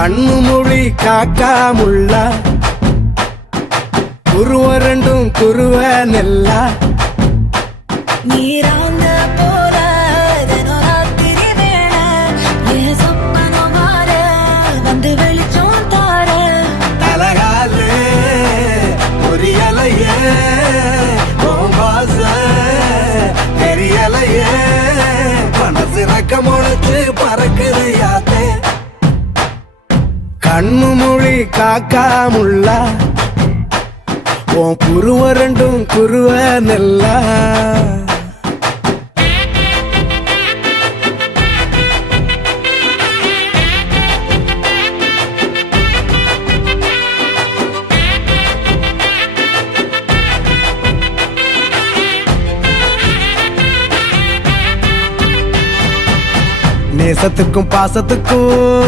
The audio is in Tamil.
கண்ணு மொழி காக்கா முள்ளா குருவ ரெண்டும் குருவ நெல்லா நீராங்க போல ராத்திரி வேள என் சொப்பனம் மாற வந்து வெளிச்சம் தார தலகாலே பொரியலையே பாச தெரியலையே மனசு ரக்க முளைச்சு பறக்குது யாத்தே கண்ணு மொழி காக்கா முள்ளா உன் குருவ ரெண்டும் குருவ நெல்லா நேசத்துக்கும் பாசத்துக்கும்